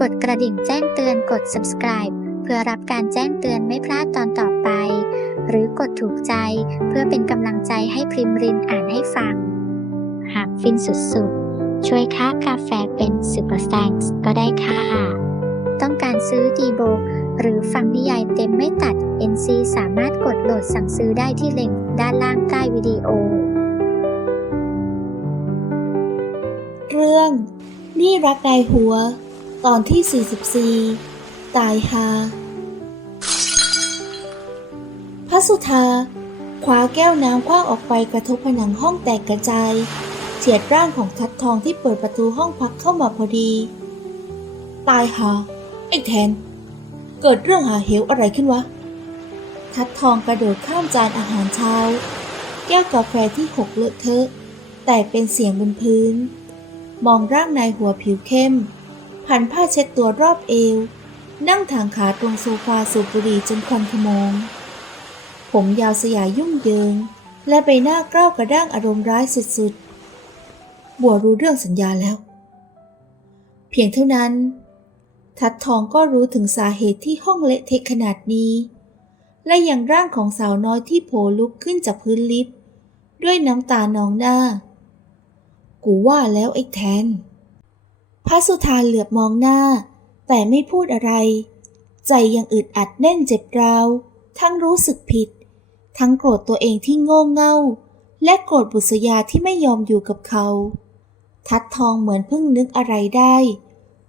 กดกระดิ่งแจ้งเตือนกด subscribe เพื่อรับการแจ้งเตือนไม่พลาดตอนต่อไป หรือกดถูกใจเพื่อเป็นกำลังใจให้พริมรินอ่านให้ฟัง หากฟินสุดๆ ช่วยค่ากาแฟเป็นซูเปอร์ a n k s ก็ได้ค่ะ ต้องการซื้อดีโบหรือฟังนิยายเต็มไม่ตัด NC สามารถกดโหลดสั่งซื้อได้ที่ลิงก์ด้านล่างใต้วิดีโอ เรื่องนี่รักนายหัว ตอนที่ 44 ตายฮาพระสุธาคว้าแก้วน้ำคว้างออกไปกระทบผนังห้องแตกกระจายเฉียดร่างของทัดทองที่เปิดประตูห้องพักเข้ามาพอดี ตายฮาไอ้แทน เกิดเรื่องหาเหวอะไรขึ้นวะ ทัดทองกระโดดข้ามจานอาหารเช้า แก้วกาแฟที่หกเลอะเทอะ แตกเป็นเสียงบนพื้น มองร่างนายหัวผิวเข้ม พันผ้าเช็ดตัวรอบเอว นั่งทางขาตรงโซฟาสูบบุหรี่จนควันขโมง ผมยาวสยายยุ่งเยิง และใบหน้ากล้าวกระด้างอารมณ์ร้ายสุดๆ บัวรู้เรื่องสัญญาแล้ว เพียงเท่านั้น ทัดทองก็รู้ถึงสาเหตุที่ห้องเละเทะขนาดนี้ และยังร่างของสาวน้อยที่โผล่ลุกขึ้นจากพื้นลิฟต์ด้วยน้ำตานองหน้า กูว่าแล้วไอ้แทน พระสุธาเหลือบมองหน้า แต่ไม่พูดอะไร ใจยังอึดอัดแน่นเจ็บราว ทั้งรู้สึกผิด ทั้งโกรธตัวเองที่โง่เง่า และโกรธบุษยาที่ไม่ยอมอยู่กับเขา ทัดทองเหมือนเพิ่งนึกอะไรได้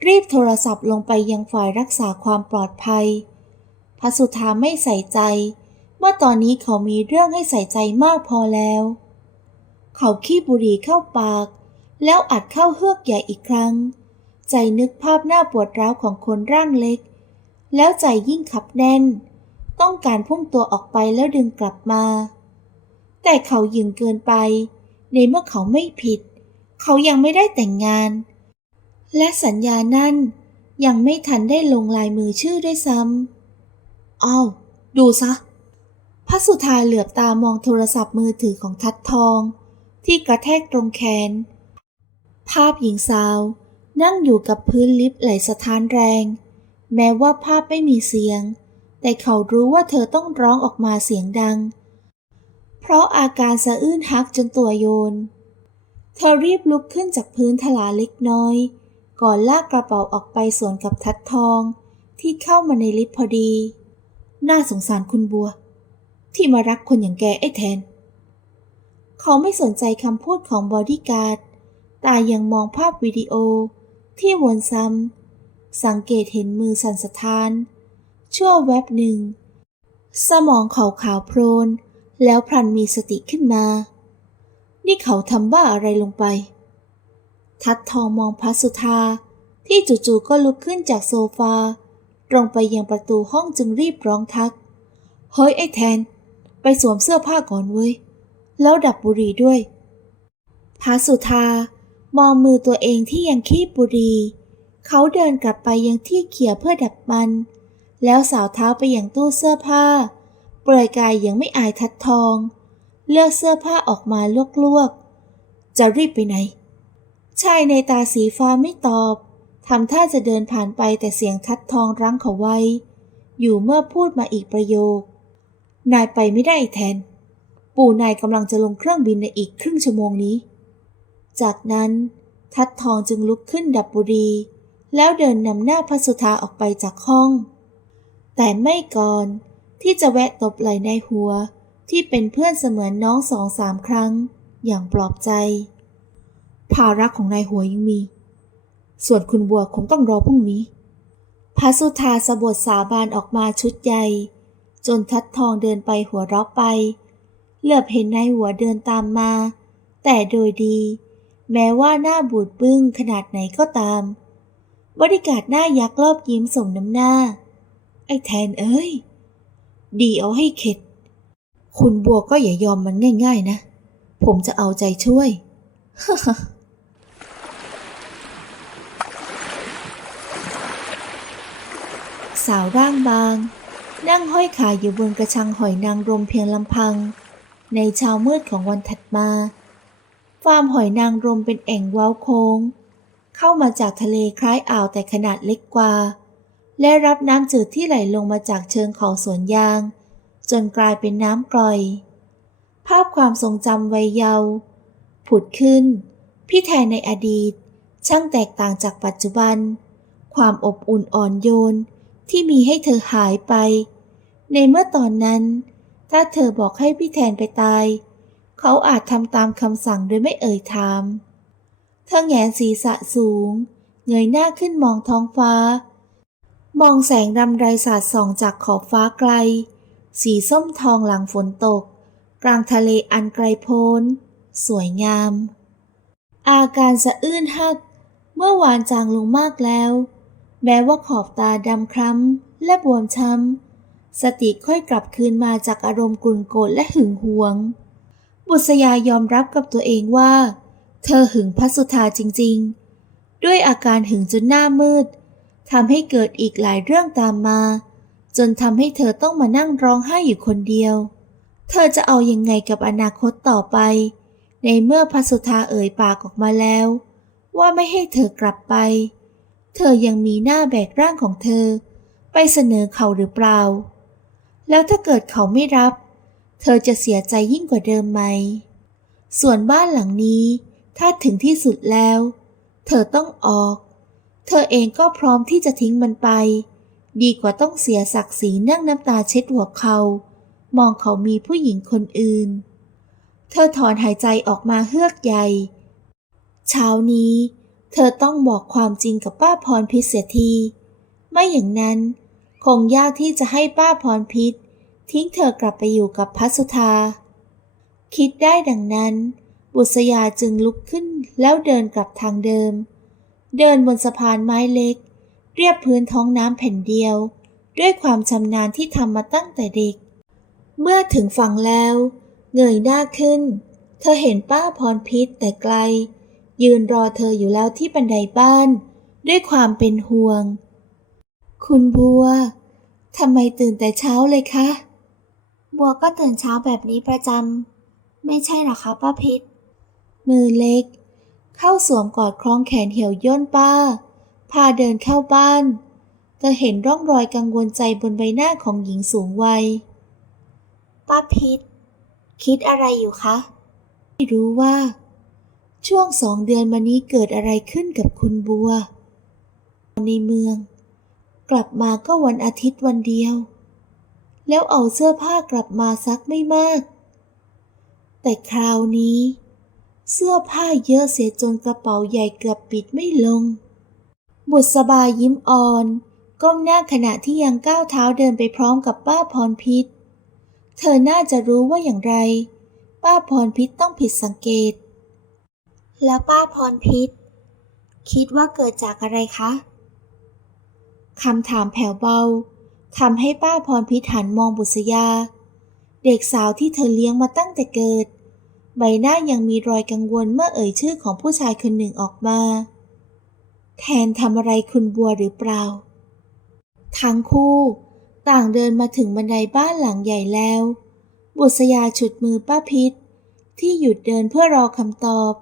รีบโทรศัพท์ลงไปยังฝ่ายรักษาความปลอดภัย พระสุธาไม่ใส่ใจ เมื่อตอนนี้เขามีเรื่องให้ใส่ใจมากพอแล้ว เขาขี้บุหรี่เข้าปาก แล้วอัดเข้าเฮือกใหญ่อีกครั้ง ใจนึกภาพหน้าปวดร้าวของคนร่างเล็ก แล้วใจยิ่งขับแน่น ต้องการพุ่งตัวออกไปแล้วดึงกลับมา แต่เขายิ่งเกินไป ในเมื่อเขาไม่ผิด เขายังไม่ได้แต่งงาน และสัญญานั่นยังไม่ทันได้ลงลายมือชื่อด้วยซ้ำอ้าวดูซะพระสุธาเหลือบตามองโทรศัพท์มือถือของทัดทอง ที่กระแทกตรงแขน ภาพหญิงสาว นั่งอยู่กับพื้นลิฟต์ไหลสะท้านแรง แม้ว่าภาพไม่มีเสียง แต่เขารู้ว่าเธอต้องร้องออกมาเสียงดัง เพราะอาการสะอื้นฮักจนตัวโยน เธอรีบลุกขึ้นจากพื้นถลาเล็กน้อย ก่อนลากกระเป๋าออกไปสวนกับทัดทอง ที่เข้ามาในลิฟต์พอดี น่าสงสารคุณบัว ที่มารักคนอย่างแกไอ้แทน เขาไม่สนใจคำพูดของบอดี้การ์ด ตายังมองภาพวิดีโอ ที่วนซ้ำ สังเกตเห็นมือสั่นสะท้าน ชั่วแวบหนึ่ง สมองเขาขาวโพลน แล้วพลันมีสติขึ้นมา นี่เขาทำบ้าอะไรลงไป ทัดทองมองพระสุธาที่จู่ๆก็ลุกขึ้นจากโซฟา ตรงไปยังประตูห้องจึงรีบร้องทัก เฮ้ยไอ้แทน ไปสวมเสื้อผ้าก่อนเว้ย แล้วดับบุหรี่ด้วยพระสุธา มองมือตัวเองที่ยังคีบบุรี เขาเดินกลับไปยังที่เขี่ยเพื่อดับมัน แล้วสาวเท้าไปยังตู้เสื้อผ้า เปลือยกายยังไม่อายทัดทอง เลือกเสื้อผ้าออกมาลวกๆ จะรีบไปไหน ชายในตาสีฟ้าไม่ตอบทำท่าจะเดินผ่านไปแต่เสียงทัดทองรั้งเขาไว้ อยู่เมื่อพูดมาอีกประโยค นายไปไม่ได้แทน ปู่นายกำลังจะลงเครื่องบินในอีกครึ่งชั่วโมงนี้ จากนั้นทัดทองจึงลุกขึ้นดับบุรี แล้วเดินนำหน้าพระสุธาออกไปจากห้อง แต่ไม่ก่อนที่จะแวะตบไหลในหัวที่เป็นเพื่อนเสมือนน้องสองสามครั้ง อย่างปลอบใจ ภาระของนายหัวยังมี ส่วนคุณบัวคงต้องรอพรุ่งนี้ พระสุธาสะบดสาบานออกมาชุดใหญ่จนทัดทองเดินไปหัวเราะไป เหลือบเห็นนายหัวเดินตามมา แต่โดยดี แม้ว่าหน้าบูดบึ้งขนาดไหนก็ตาม บริการหน้ายักษ์รอบยิ้มส่งน้ำหน้า ไอ้แทนเอ้ย ดีเอาให้เข็ด คุณบัวก็อย่ายอมมันง่าย ๆ นะ ผมจะเอาใจช่วยสาวร่างบาง นั่งห้อยขาอยู่บนกระชังหอยนางรมเพียงลำพัง ในเช้ามืดของวันถัดมา ฟาร์มหอยนางรมเป็นแอ่งเว้าโค้ง เข้ามาจากทะเลคล้ายอ่าวแต่ขนาดเล็กกว่า และรับน้ำจืดที่ไหลลงมาจากเชิงเขาสวนยาง จนกลายเป็นน้ำกร่อย ภาพความทรงจำวัยเยาว์ผุดขึ้น พี่แทนในอดีต ช่างแตกต่างจากปัจจุบัน ความอบอุ่นอ่อนโยนที่มีให้เธอหายไป ในเมื่อตอนนั้น ถ้าเธอบอกให้พี่แทนไปตายเขาอาจทำตามคำสั่งโดยไม่เอ่ยถามเธอแงนศีรษะสูง เงยหน้าขึ้นมองท้องฟ้า มองแสงรำไรสาดส่องจากขอบฟ้าไกล สีส้มทองหลังฝนตก กลางทะเลอันไกลโพ้น สวยงาม อาการสะอื้นหัก เมื่อวานจางลงมากแล้ว แม้ว่าขอบตาดำคล้ำและบวมช้ำสติค่อยกลับคืนมาจากอารมณ์กลุ่นโกรธและหึงหวง บุษยายอมรับกับตัวเองว่า เธอหึงพัสุธาจริงๆ ด้วยอาการหึงจนหน้ามืดทำให้เกิดอีกหลายเรื่องตามมา จนทำให้เธอต้องมานั่งร้องไห้อยู่คนเดียว เธอจะเอายังไงกับอนาคตต่อไป ในเมื่อพัสุธาเอ่ยปากออกมาแล้ว ว่าไม่ให้เธอกลับไป เธอยังมีหน้าแบกร่างของเธอ ไปเสนอเขาหรือเปล่า แล้วถ้าเกิดเขาไม่รับ เธอจะเสียใจยิ่งกว่าเดิมไหม ส่วนบ้านหลังนี้ ถ้าถึงที่สุดแล้ว เธอต้องออก เธอเองก็พร้อมที่จะทิ้งมันไป ดีกว่าต้องเสียศักดิ์ศรีนั่งน้ำตาเช็ดหัวเขา มองเขามีผู้หญิงคนอื่น เธอถอนหายใจออกมาเฮือกใหญ่ เช้านี้ เธอต้องบอกความจริงกับป้าพรพิษเสียที ไม่อย่างนั้น คงยากที่จะให้ป้าพรพิษ ทิ้งเธอกลับไปอยู่กับพัสุธา คิดได้ดังนั้น บุษยาจึงลุกขึ้นแล้วเดินกลับทางเดิม เดินบนสะพานไม้เล็ก เรียบพื้นท้องน้ำแผ่นเดียว ด้วยความชำนาญที่ทำมาตั้งแต่เด็ก เมื่อถึงฝั่งแล้ว เงยหน้าขึ้น เธอเห็นป้าพรพิษแต่ไกล ยืนรอเธออยู่แล้วที่บันไดบ้าน ด้วยความเป็นห่วง คุณบัวทำไมตื่นแต่เช้าเลยคะ บัวก็ตื่นเช้าแบบนี้ประจำ ไม่ใช่หรอคะป้าพิษ มือเล็ก เข้าสวมกอดคล้องแขนเหี่ยวย่นป้า พาเดินเข้าบ้าน เธอเห็นร่องรอยกังวลใจบนใบหน้าของหญิงสูงวัย ป้าพิษ คิดอะไรอยู่คะ ไม่รู้ว่า ช่วงสองเดือนมานี้เกิดอะไรขึ้นกับคุณบัว ในเมือง กลับมาก็วันอาทิตย์วันเดียว แล้วเอาเสื้อผ้ากลับมาซักไม่มาก แต่คราวนี้ เสื้อผ้าเยอะเสียจนกระเป๋าใหญ่เกือบปิดไม่ลง บุษบายิ้มอ่อน ก้มหน้าขณะที่ยังก้าวเท้าเดินไปพร้อมกับป้าพรพิษ เธอน่าจะรู้ว่าอย่างไร ป้าพรพิษต้องผิดสังเกต แล้วป้าพรพิษ คิดว่าเกิดจากอะไรคะคำถามแผ่วเบา ทำให้ป้าพรพิษหันมองบุษยา เด็กสาวที่เธอเลี้ยงมาตั้งแต่เกิด ใบหน้ายังมีรอยกังวลเมื่อเอ่ยชื่อของผู้ชายคนหนึ่งออกมา แทนทำอะไรคุณบัวหรือเปล่า ทั้งคู่ ต่างเดินมาถึงบันไดบ้านหลังใหญ่แล้ว บุษยาฉุดมือป้าพิษ ที่หยุดเดินเพื่อรอคำตอบ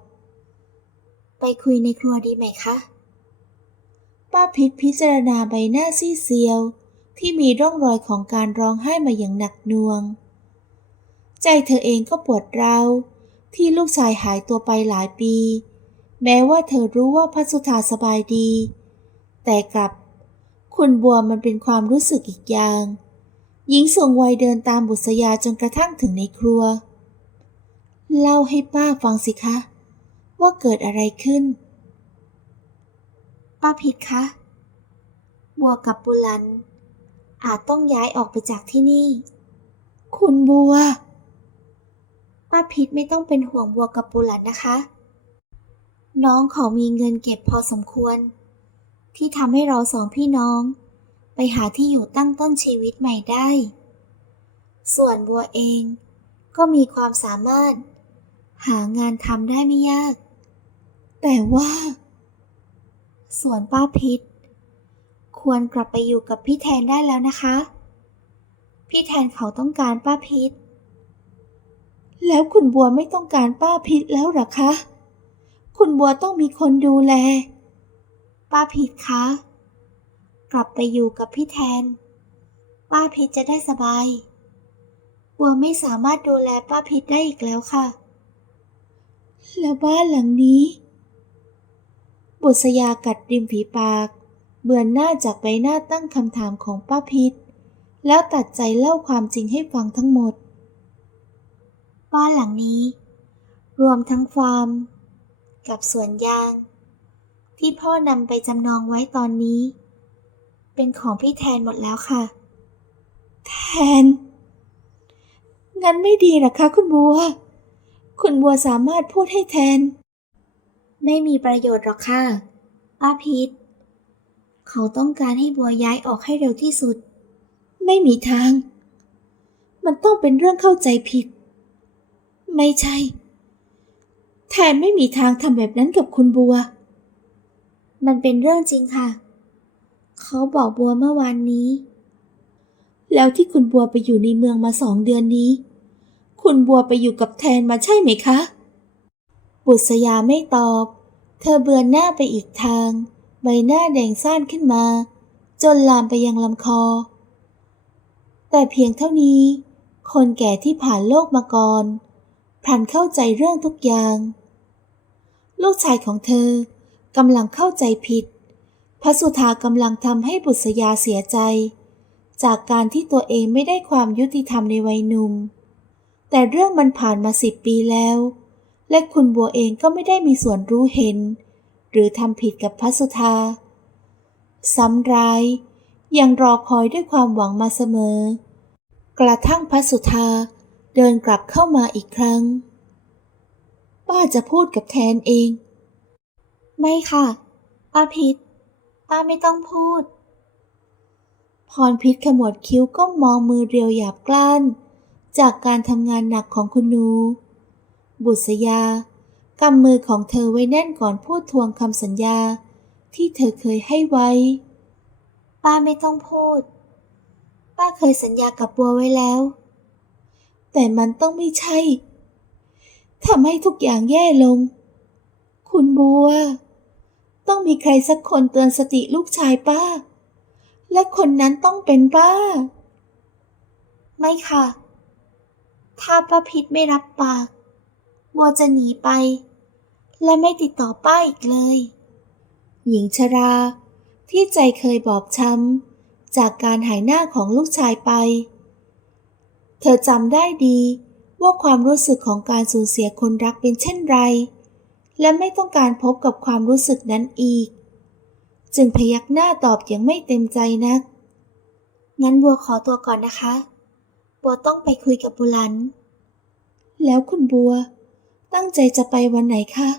ไปคุยในครัวดีไหมคะป้าพิษพิจารณาใบหน้าซีเซียว ที่มีร่องรอยของการร้องไห้มาอย่างหนักหน่วง ใจเธอเองก็ปวดร้าวที่ลูกชายหายตัวไปหลายปี แม้ว่าเธอรู้ว่าพัสุธาสบายดี แต่กลับ คุณบัวมันเป็นความรู้สึกอีกอย่าง หญิงสูงวัยเดินตามบุษยาจนกระทั่งถึงในครัว เล่าให้ป้าฟังสิคะ ว่าเกิดอะไรขึ้น ป้าพิษคะ บัวกับบุลัน อาจต้องย้ายออกไปจากที่นี่ คุณบัว ป้าพิษไม่ต้องเป็นห่วงบัวกับบุลันนะคะ น้องเขามีเงินเก็บพอสมควร ที่ทำให้เราสองพี่น้อง ไปหาที่อยู่ตั้งต้นชีวิตใหม่ได้ ส่วนบัวเองก็มีความสามารถ หางานทำได้ไม่ยาก แต่ว่า ส่วนป้าพิษ ควรกลับไปอยู่กับพี่แทนได้แล้วนะคะ พี่แทนเขาต้องการป้าพิษ แล้วคุณบัวไม่ต้องการป้าพิษแล้วหรอคะ คุณบัวต้องมีคนดูแล ป้าพิษคะ กลับไปอยู่กับพี่แทน ป้าพิษจะได้สบาย บัวไม่สามารถดูแลป้าพิษได้อีกแล้วค่ะ แล้วบ้านหลังนี้ บุษยากัดริมฝีปาก เบือนหน้าจากใบหน้าตั้งคำถามของป้าพิษ แล้วตัดใจเล่าความจริงให้ฟังทั้งหมด บ้านหลังนี้ รวมทั้งฟาร์ม กับสวนยาง ที่พ่อนำไปจำนองไว้ตอนนี้ เป็นของพี่แทนหมดแล้วค่ะ แทน งั้นไม่ดีหรอคะคุณบัว คุณบัวสามารถพูดให้แทน ไม่มีประโยชน์หรอกค่ะป้าพิษ เขาต้องการให้บัวย้ายออกให้เร็วที่สุด ไม่มีทาง มันต้องเป็นเรื่องเข้าใจผิด ไม่ใช่ แทนไม่มีทางทำแบบนั้นกับคุณบัว มันเป็นเรื่องจริงค่ะ เขาบอกบัวเมื่อวานนี้ แล้วที่คุณบัวไปอยู่ในเมืองมาสองเดือนนี้ คุณบัวไปอยู่กับแทนมาใช่ไหมคะ บุษยาไม่ตอบ เธอเบือนหน้าไปอีกทาง ใบหน้าแดงซ่านขึ้นมา จนลามไปยังลำคอ แต่เพียงเท่านี้ คนแก่ที่ผ่านโลกมาก่อนพลันเข้าใจเรื่องทุกอย่าง ลูกชายของเธอกำลังเข้าใจผิด พระสุธากำลังทำให้บุษยาเสียใจ จากการที่ตัวเองไม่ได้ความยุติธรรมในวัยหนุ่ม แต่เรื่องมันผ่านมาสิบปีแล้ว และคุณบัวเองก็ไม่ได้มีส่วนรู้เห็น หรือทำผิดกับพระสุธา ซ้ำร้ายยังรอคอยด้วยความหวังมาเสมอ กระทั่งพระสุธาเดินกลับเข้ามาอีกครั้ง ป้าจะพูดกับแทนเอง ไม่ค่ะ ป้าพิษป้าไม่ต้องพูด พรพิษขมวดคิ้วก้มมองมือเรียวหยาบกล้าน จากการทำงานหนักของคุณหนู บุษยา กำมือของเธอไว้แน่นก่อนพูดทวงคำสัญญา ที่เธอเคยให้ไว้ ป้าไม่ต้องพูด ป้าเคยสัญญากับบัวไว้แล้ว แต่มันต้องไม่ใช่ทำให้ทุกอย่างแย่ลง คุณบัว ต้องมีใครสักคนเตือนสติลูกชายป้า และคนนั้นต้องเป็นป้า ไม่ค่ะ ถ้าป้าพิษไม่รับปาก บัวจะหนีไป และไม่ติดต่อป้าอีกเลย หญิงชราที่ใจเคยบอบช้ำ จากการหายหน้าของลูกชายไป เธอจำได้ดีว่าความรู้สึกของการสูญเสียคนรักเป็นเช่นไร และไม่ต้องการพบกับความรู้สึกนั้นอีก จึงพยักหน้าตอบอย่างไม่เต็มใจนัก งั้นบัวขอตัวก่อนนะคะ บัวต้องไปคุยกับบุลัน แล้วคุณบัว ตั้งใจจะไปวันไหนคะ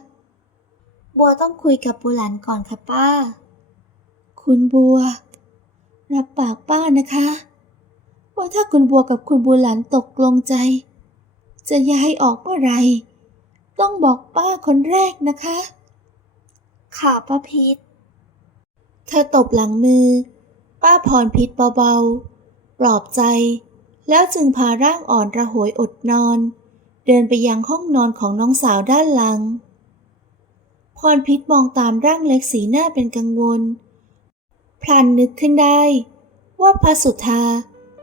บัวต้องคุยกับบุหลันก่อนค่ะป้า คุณบัว รับปากป้านะคะ ว่าถ้าคุณบัวกับคุณบุหลันตกลงใจ จะย้ายออกเมื่อไหรต้องบอกป้าคนแรกนะคะ ค่ะป้าพิษเธอตบหลังมือ ป้าพรพิษเบาๆ ปลอบใจ แล้วจึงพาร่างอ่อนระหวยอดนอน เดินไปยังห้องนอนของน้องสาวด้านหลัง พรพิษมองตามร่างเล็กสีหน้าเป็นกังวล พลันนึกขึ้นได้ ว่าพระสุธา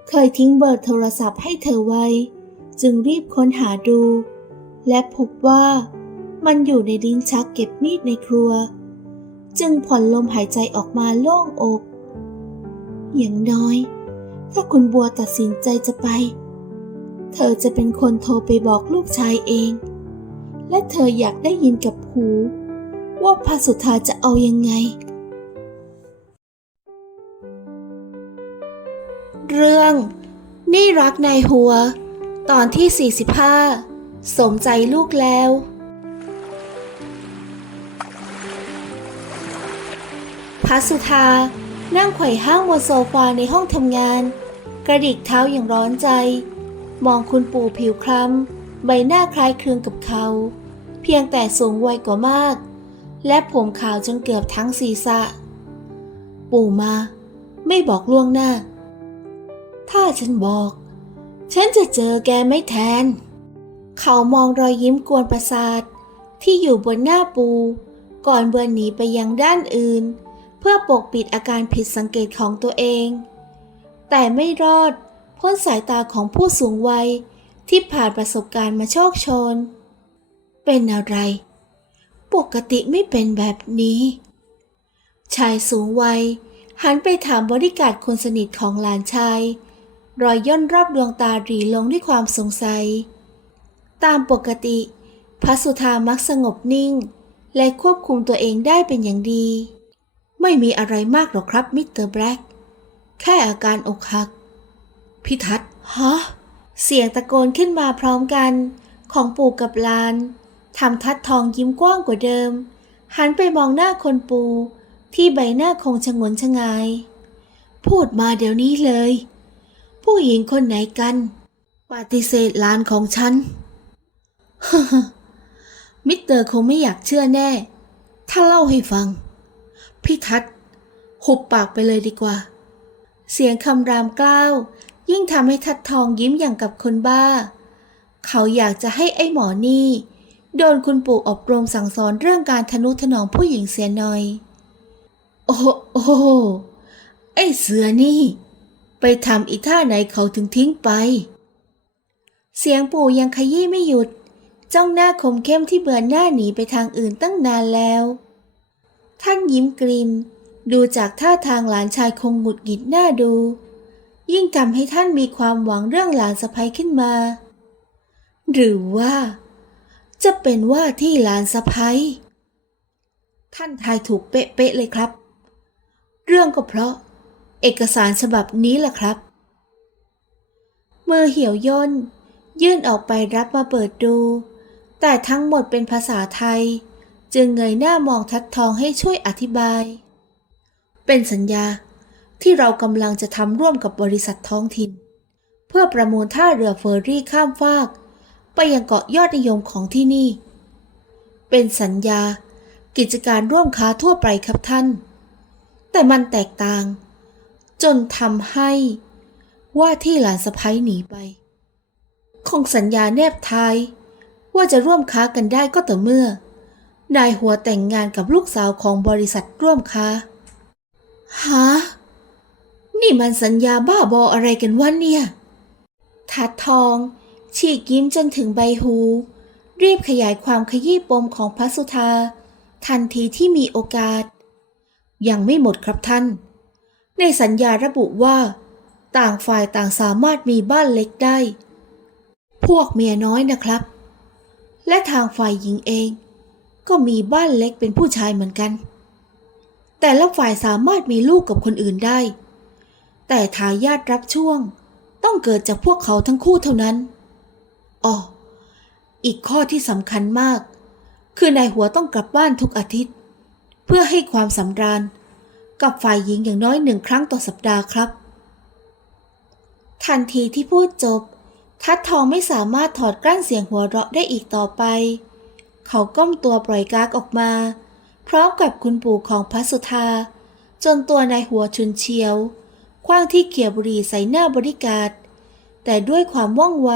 เคยทิ้งเบอร์โทรศัพท์ให้เธอไว้ จึงรีบค้นหาดู และพบว่ามันอยู่ในลิ้นชักเก็บมีดในครัว จึงผ่อนลมหายใจออกมาโล่งอก อย่างน้อย ถ้าคุณบัวตัดสินใจจะไป เธอจะเป็นคนโทรไปบอกลูกชายเอง และเธออยากได้ยินกับหู ว่าพระสุธาจะเอายังไง เรื่อง นี่รักในหัว ตอนที่ 45 สมใจลูกแล้วพัสุธานั่งไขว่ห้างบนโซฟาในห้องทำงาน กระดิกเท้าอย่างร้อนใจ มองคุณปู่ผิวคล้ำ ใบหน้าคล้ายคลึงกับเขา เพียงแต่สูงวัยกว่ามาก และผมขาวจนเกือบทั้งศีรษะ ปู่มา ไม่บอกล่วงหน้า ถ้าฉันบอก ฉันจะเจอแกไม่แทน เขามองรอยยิ้มกวนประสาท ที่อยู่บนหน้าปูก่อนเบือนหนีไปยังด้านอื่น เพื่อปกปิดอาการผิดสังเกตของตัวเอง แต่ไม่รอด พ้นสายตาของผู้สูงวัยที่ผ่านประสบการณ์มาโชคชน เป็นอะไร ปกติไม่เป็นแบบนี้ ชายสูงวัย หันไปถามบริการคนสนิทของหลานชาย รอยย่นรอบดวงตาหรีลงด้วยความสงสัย ตามปกติพระสุธามักสงบนิ่ง และควบคุมตัวเองได้เป็นอย่างดี ไม่มีอะไรมากหรอกครับมิสเตอร์แบล็กแค่อาการอกหัก พิทัศฮะเสียงตะโกนขึ้นมาพร้อมกัน ของปู่กับลานทำทัดทองยิ้มกว้างกว่าเดิม หันไปมองหน้าคนปูที่ใบหน้าคงชะงนชงาย พูดมาเดี๋ยวนี้เลย ผู้หญิงคนไหนกัน ปฏิเสธลานของฉัน มิสเตอร์คงไม่อยากเชื่อแน่ ถ้าเล่าให้ฟัง พี่ทัศหุบปากไปเลยดีกว่า เสียงคำรามกล้าว ยิ่งทำให้ทัดทองยิ้มอย่างกับคนบ้า เขาอยากจะให้ไอ้หมอนี่ โดนคุณปู่อบรมสั่งสอนเรื่องการทนุถนอมผู้หญิงเสียหน่อย โอ้โอ้ไอ้เสือนี่ ไปทำอีท่าไหนเขาถึงทิ้งไป เสียงปู่ยังขยี้ไม่หยุด จ้องหน้าคมเข้มที่เบือนหน้าหนีไปทางอื่นตั้งนานแล้ว ท่านยิ้มกริม ดูจากท่าทางหลานชายคงหงุดหงิดหน้าดู ยิ่งทำให้ท่านมีความหวังเรื่องหลานสะใภ้ขึ้นมา หรือว่า จะเป็นว่าที่หลานสะใภ้ท่านทายถูกเป๊ะๆเลยครับ เรื่องก็เพราะ เอกสารฉบับนี้แหละครับ มือเหี่ยวย่น ยื่นออกไปรับมาเปิดดู แต่ทั้งหมดเป็นภาษาไทย จึงเงยหน้ามองทัดทองให้ช่วยอธิบาย เป็นสัญญา ที่เรากำลังจะทำร่วมกับบริษัทท้องถิ่น เพื่อประมูลท่าเรือเฟอร์รี่ข้ามฟาก ไปยังเกาะยอดนิยมของที่นี่ เป็นสัญญา กิจการร่วมค้าทั่วไปครับท่าน แต่มันแตกต่าง จนทำให้ว่าที่หลานสะพ้ยหนีไป คงสัญญาแนบท้าย ว่าจะร่วมค้ากันได้ก็ต่อเมื่อ นายหัวแต่งงานกับลูกสาวของบริษัทร่วมค้าฮะ นี่มันสัญญาบ้าบออะไรกันวะเนี่ยทัดทอง ฉีกยิ้มจนถึงใบหู รีบขยายความขยี้ปมของพระสุธา ทันทีที่มีโอกาส ยังไม่หมดครับท่าน ในสัญญาระบุว่า ต่างฝ่ายต่างสามารถมีบ้านเล็กได้ พวกเมียน้อยนะครับ และทางฝ่ายหญิงเอง ก็มีบ้านเล็กเป็นผู้ชายเหมือนกัน แต่ละฝ่ายสามารถมีลูกกับคนอื่นได้ แต่ทายาทรับช่วง ต้องเกิดจากพวกเขาทั้งคู่เท่านั้นอ๋ออีกข้อที่สำคัญมาก คือนายหัวต้องกลับบ้านทุกอาทิตย์ เพื่อให้ความสำราญ กับฝ่ายหญิงอย่างน้อยหนึ่งครั้งต่อสัปดาห์ครับ ทันทีที่พูดจบ ทัดทองไม่สามารถถอดกลั้นเสียงหัวเราะได้อีกต่อไป เขาก้มตัวปล่อยกากออกมา พร้อมกับคุณปู่ของพระสุธา จนตัวนายหัวชุนเชียว ว้างที่เขี่ยบุหรี่ใส่หน้าบริการ แต่ด้วยความว่องไว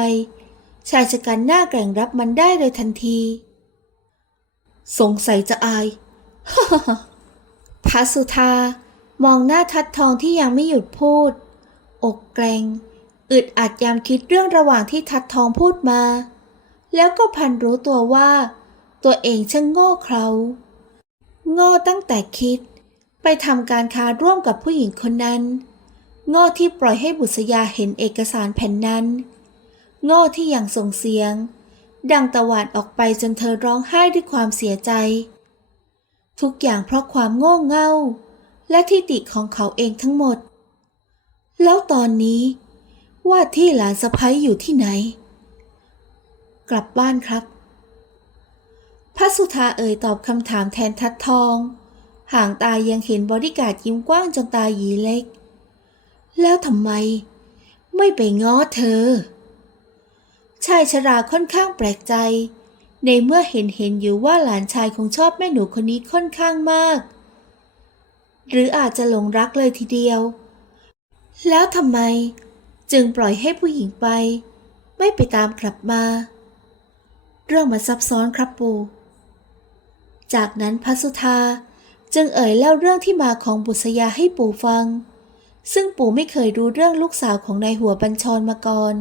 ชายชะกันหน้าแกร่งรับมันได้โดยทันที สงสัยจะอายพระสุธามองหน้าทัดทองที่ยังไม่หยุดพูด อกแกรงอึดอัดยามคิดเรื่องระหว่างที่ทัดทองพูดมา แล้วก็พันรู้ตัวว่า ตัวเองช่างโง่เขลาโง่ตั้งแต่คิด ไปทำการค้าร่วมกับผู้หญิงคนนั้น โง่ที่ปล่อยให้บุษยาเห็นเอกสารแผ่นนั้น โง่ที่ยังส่งเสียง ดังตะหวานออกไปจนเธอร้องไห้ด้วยความเสียใจ ทุกอย่างเพราะความโง่เง่า และที่ติของเขาเองทั้งหมด แล้วตอนนี้ ว่าที่หลานสะพ้ยอยู่ที่ไหน กลับบ้านครับพระสุธาเอ่ยตอบคำถามแทนทัดทอง ห่างตายังเห็นบริการดยิ้มกว้างจนตาหยีเล็ก แล้วทำไม ไม่ไปง้อเธอ ชายชราค่อนข้างแปลกใจ ในเมื่อเห็นเห็นอยู่ว่าหลานชายคงชอบแม่หนูคนนี้ค่อนข้างมาก หรืออาจจะหลงรักเลยทีเดียว แล้วทำไม จึงปล่อยให้ผู้หญิงไป ไม่ไปตามกลับมา เรื่องมันซับซ้อนครับปู่จากนั้นพระสุธาจึงเอ่ยเล่าเรื่องที่มาของบุษยาให้ปู่ฟัง ซึ่งปู่ไม่เคยรู้เรื่องลูกสาวของนายหัวบัญชรมาก่อน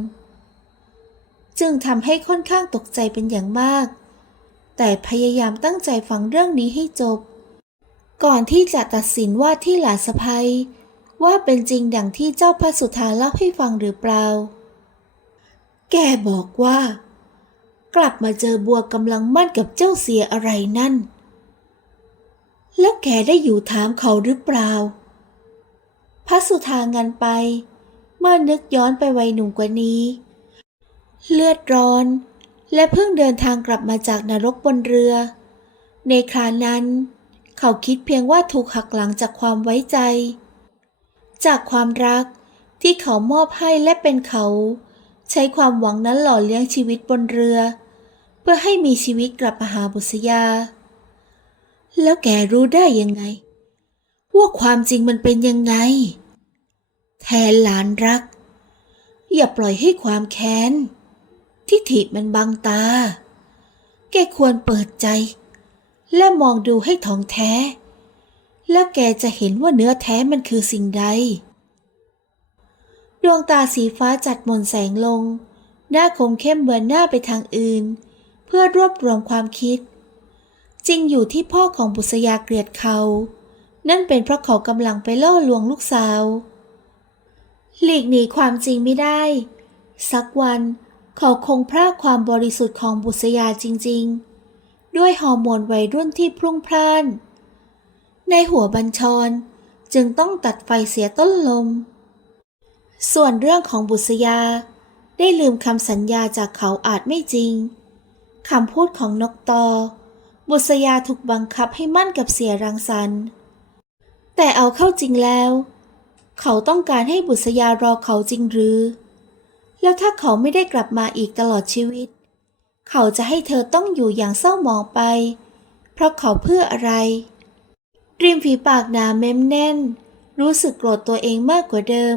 จึงทำให้ค่อนข้างตกใจเป็นอย่างมาก แต่พยายามตั้งใจฟังเรื่องนี้ให้จบ ก่อนที่จะตัดสินว่าที่หลานสะพ้ยว่าเป็นจริงดังที่เจ้าพระสุธาเล่าให้ฟังหรือเปล่า แกบอกว่า กลับมาเจอบัวกำลังมั่นกับเจ้าเสียอะไรนั่น แล้วแกได้อยู่ถามเขาหรือเปล่า พระสุธางันไป เมื่อนึกย้อนไปวัยหนุ่มกว่านี้ เลือดร้อน และเพิ่งเดินทางกลับมาจากนรกบนเรือ ในครานั้น เขาคิดเพียงว่าถูกหักหลังจากความไว้ใจ จากความรักที่เขามอบให้และเป็นเขา ใช้ความหวังนั้นหล่อเลี้ยงชีวิตบนเรือ เพื่อให้มีชีวิตกลับมาหาบุษยา แล้วแกรู้ได้ยังไง ว่าความจริงมันเป็นยังไง แทนหลานรัก อย่าปล่อยให้ความแค้นทิฐิมันบังตา แกควรเปิดใจ และมองดูให้ถ่องแท้ แล้วแกจะเห็นว่าเนื้อแท้มันคือสิ่งใด ดวงตาสีฟ้าจัดหม่นแสงลง หน้าคมเข้มเบือนหน้าไปทางอื่น เพื่อรวบรวมความคิด จริงอยู่ที่พ่อของบุษยาเกลียดเขา นั่นเป็นเพราะเขากำลังไปล่อลวงลูกสาว หลีกหนีความจริงไม่ได้ สักวันเขาคงพรากความบริสุทธิ์ของบุษยาจริง ๆ ด้วยฮอร์โมนวัยรุ่นที่พรุ่งพล่าน ในหัวบัญชรจึงต้องตัดไฟเสียต้นลม ส่วนเรื่องของบุษยาได้ลืมคำสัญญาจากเขาอาจไม่จริง คำพูดของนกตอ บุษยาถูกบังคับให้มั่นกับเสียรังสรรค์ แต่เอาเข้าจริงแล้ว เขาต้องการให้บุษยารอเขาจริงหรือ แล้วถ้าเขาไม่ได้กลับมาอีกตลอดชีวิต เขาจะให้เธอต้องอยู่อย่างเศร้าหมองไป เพราะเขาเพื่ออะไร ริมฝีปากหนาเม้มแน่น รู้สึกโกรธตัวเองมากกว่าเดิม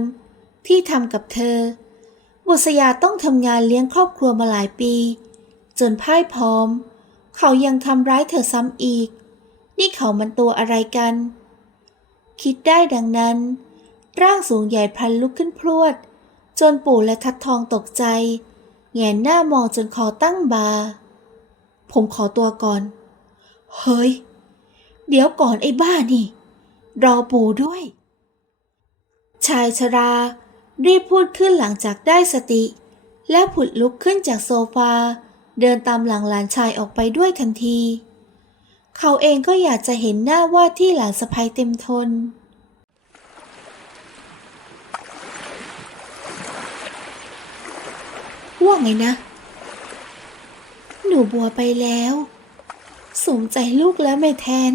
ที่ทำกับเธอ บุษยาต้องทำงานเลี้ยงครอบครัวมาหลายปี จนพ่ายพร้อม เขายังทำร้ายเธอซ้ำอีก นี่เขามันตัวอะไรกัน คิดได้ดังนั้น ร่างสูงใหญ่พลันลุกขึ้นพรวด จนปู่และทัดทองตกใจ แงนหน้ามองจนคอตั้งบา ผมขอตัวก่อน เฮ้ย เดี๋ยวก่อนไอ้บ้านี่ รอปู่ด้วย ชายชรา รีบพูดขึ้นหลังจากได้สติ และผุดลุกขึ้นจากโซฟา เดินตามหลังหลานชายออกไปด้วยทันที เขาเองก็อยากจะเห็นหน้าว่าที่หลานสะพ้ยเต็มทน ว่าไงนะ หนูบัวไปแล้ว สมใจลูกแล้วไม่แทน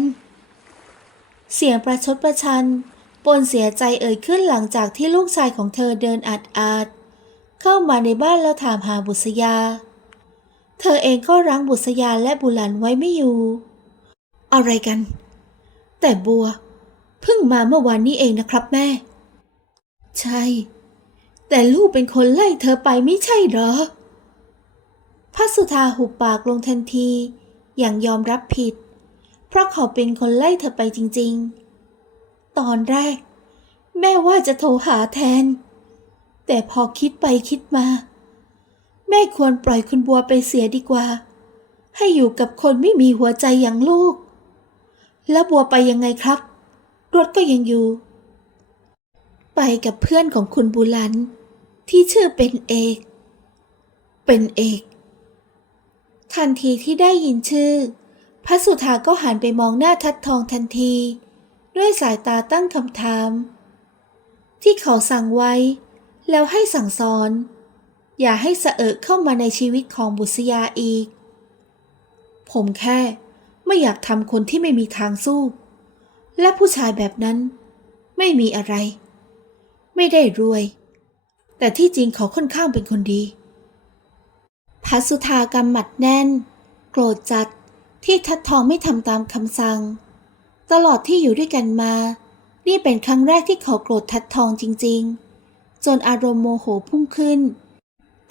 เสียงประชดประชัน ปนเสียใจเอ่ยขึ้นหลังจากที่ลูกชายของเธอเดินอัดอาดเข้ามาในบ้านแล้วถามหาบุษยา เธอเองก็รั้งบุษยาและบุหลันไว้ไม่อยู่ อะไรกัน แต่บัวเพิ่งมาเมื่อวานนี้เองนะครับแม่ ใช่ แต่ลูกเป็นคนไล่เธอไปไม่ใช่เหรอพระสุธาหุบปากลงทันที อย่างยอมรับผิด เพราะเขาเป็นคนไล่เธอไปจริง ๆ ตอนแรก แม่ว่าจะโทรหาแทน แต่พอคิดไปคิดมา แม่ควรปล่อยคุณบัวไปเสียดีกว่า ให้อยู่กับคนไม่มีหัวใจอย่างลูก แล้วบัวไปยังไงครับ รถก็ยังอยู่ ไปกับเพื่อนของคุณบุลัน ที่ชื่อเป็นเอก เป็นเอก ทันทีที่ได้ยินชื่อ พระสุธาก็หันไปมองหน้าทัดทองทันที ด้วยสายตาตั้งคำถาม ที่เขาสั่งไว้ แล้วให้สั่งสอน อย่าให้สะเอะเข้ามาในชีวิตของบุษยาอีก ผมแค่ ไม่อยากทำคนที่ไม่มีทางสู้ และผู้ชายแบบนั้น ไม่มีอะไร ไม่ได้รวย แต่ที่จริงเขาค่อนข้างเป็นคนดีพัสุธากำหมัดแน่น โกรธจัดที่ทัดทองไม่ทำตามคำสั่ง ตลอดที่อยู่ด้วยกันมา นี่เป็นครั้งแรกที่เขาโกรธทัดทองจริง ๆ จนอารมณ์โมโหพุ่งขึ้น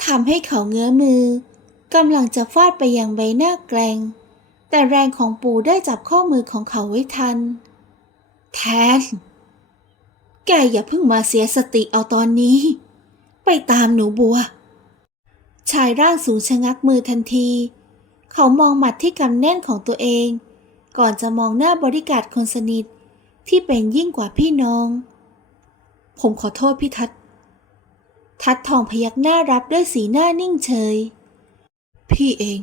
ทำให้เขาเงื้อมือกำลังจะฟาดไปยังใบหน้าแกลง แต่แรงของปู่ได้จับข้อมือของเขาไว้ทัน แทน แกอย่าเพิ่งมาเสียสติเอาตอนนี้ ไปตามหนูบัว ชายร่างสูงชะงักมือทันที เขามองหมัดที่กำแน่นของตัวเอง ก่อนจะมองหน้าบริการคนสนิทที่เป็นยิ่งกว่าพี่น้อง ผมขอโทษพี่ทัศน์ทัศน์ทองพยักหน้ารับด้วยสีหน้านิ่งเฉย พี่เอง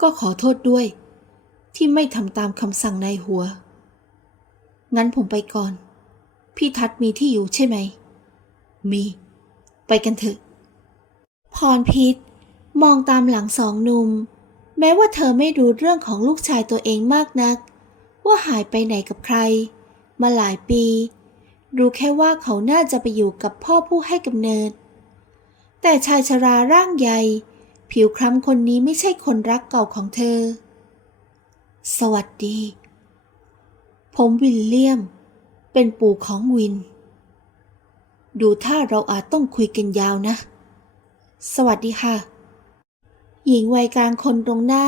ก็ขอโทษด้วย ที่ไม่ทำตามคำสั่งในายหัว งั้นผมไปก่อน พี่ทัศน์มีที่อยู่ใช่ไหม มี ไปกันเถอะ พรพิษมองตามหลังสองหนุ่ม แม้ว่าเธอไม่รู้เรื่องของลูกชายตัวเองมากนัก ว่าหายไปไหนกับใคร มาหลายปี รู้แค่ว่าเขาน่าจะไปอยู่กับพ่อผู้ให้กำเนิด แต่ชายชราร่างใหญ่ ผิวคล้ำคนนี้ไม่ใช่คนรักเก่าของเธอ สวัสดี ผมวิลเลียม เป็นปู่ของวิน ดูถ้าเราอาจต้องคุยกันยาวนะ สวัสดีค่ะ หญิงวัยกลางคนตรงหน้า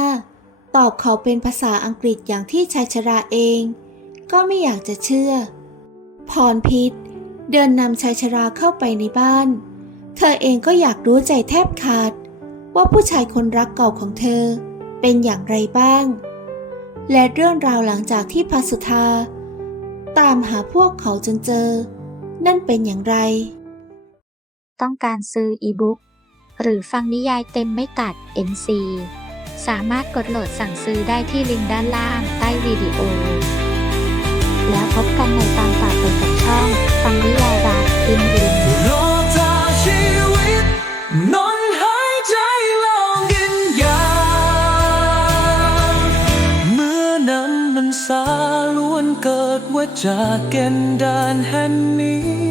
ตอบเขาเป็นภาษาอังกฤษอย่างที่ชายชราเอง ก็ไม่อยากจะเชื่อ พรพิษเดินนำชายชราเข้าไปในบ้าน เธอเองก็อยากรู้ใจแทบขาด ว่าผู้ชายคนรักเก่าของเธอเป็นอย่างไรบ้าง และเรื่องราวหลังจากที่พัสุธา ตามหาพวกเขาจนเจอ นั่นเป็นอย่างไร ต้องการซื้ออีบุ๊กหรือฟังนิยายเต็มไม่ตัด NC สามารถกดโหลดสั่งซื้อได้ที่ลิงก์ด้านล่างใต้วิดีโอ แล้วพบกันในตอนต่อไปกับช่อง ฟังนิยายรักพิมรินรอจากชีวิตนอนหาล้วนเกิดว่าจากเกณฑ์ดานแห่งนี้